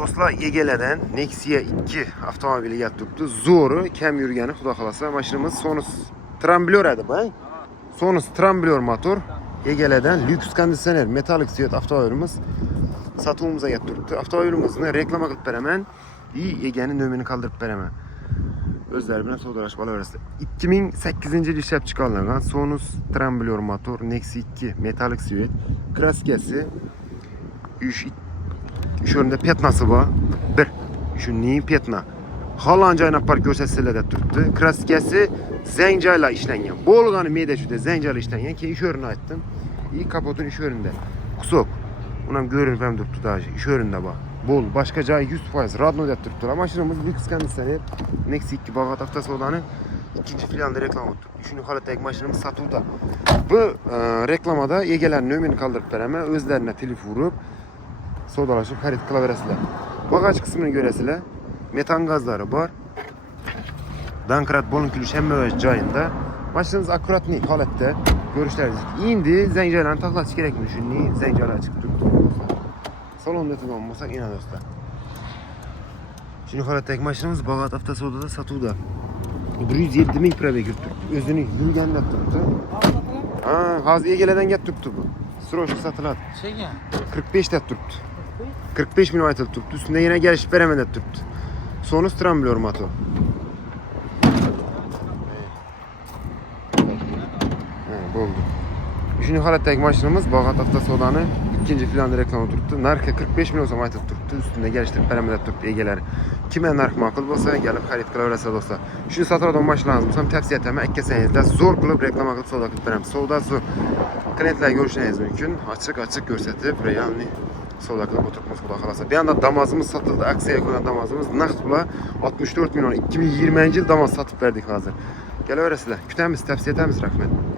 Dostlar Ege'lerden Nexia 2 avtomobili getirdi. Zoru kem yürgeni xudo xolasa. Maşinamiz Sonus Tramblor edi bu. Sonus Tramblor motor. Ege'lerden lüks konditsioner metalik siyat avtomobilimiz satuvumuza getirdi. Avtomobilimizni reklama qilib beraman. Ege'nin nömrini qoldirib beraman. Özler bilan savdolashib olaverasizlar. 2008-yil ishlab chiqarilgan Sonus Tramblor motor Nexia 2 metalik siyat. Kraskasi Şurada petnası var. Şunun petna. Halan joyina park ko'rsatsalar deb turibdi. Kraskasi zanjayla ishlangan. Bo'lgani meda shuda zanjayla ishlangan. Keyin ish o'rnini aytdim. Kapotun ish o'rnida. Qusoq. Uni ham ko'rinib ham turibdi daji. Ish o'rnida bor. Bo'l, boshqa joyi 100% radno deb turibdi. Mashinamiz Lux konditsioner Nexia 2 Bag'at avtosaloni ikkinchi filialida reklama turibdi. Shuni holatdagi mashinamiz sotuvda. Bu reklamada egalarning nomerini qoldirib beraman. O'zlariga telefon urib savdolashib xarid qilaverasizlar. Bagaj qismini ko'rasizlar. Metan gazlari bor. Donkrat bo'linkilish hamma joyida. Mashinamiz akkuratniy holatda ko'rishlaringiz. Endi zanjirlarni taxlatish kerakmi? Shunday zanjirlar chiqib turibdi. Salonda turgan bo'lsa, ina do'stlar. Shuni holatdagi mashinamiz Bag'at avtosavdoda sotuvda. 107 ming probeg turibdi. O'zining yurganida turibdi. Ha, hozir egalardan gap turibdi bu. Sroshka sotiladi. 45 ta turibdi. 45 milyon aytılıb turibdi. Üstünde yine gelişip beraman deb turibdi. Sonus Tramblor motor. Bo'ldi. Shuni holatdagi mashinamiz Bag'at avtosavdoni ikkinchi filialida reklama turibdi. Narxi 45 milyon so'm aytib turibdi. Ustida gelishtirib beraman deb turibdi egalari. Kimga narx ma'qul bo'lsa, kelib xarid qilaverasizlar do'stlar. Shuni sotadigan mashinalarimiz bo'lsa tavsiya etaman. Ikkasingizda zo'r qilib reklama qilib savdo qilib beramiz. Savdo zo'r. Klientlarga ko'rishingiz mumkin. Ochiq ko'rsatib, realniy savdo qilib o'tiribmiz xudo xolasa. Bu yerda Damazimiz sotildi. Aksiyaga qo'ygan Damazimiz naqd pula 64 milyon. 2020-yil Damaz sotib berdik hozir. Kelaverasizlar. Kutamiz, tavsiya etamiz, rahmat.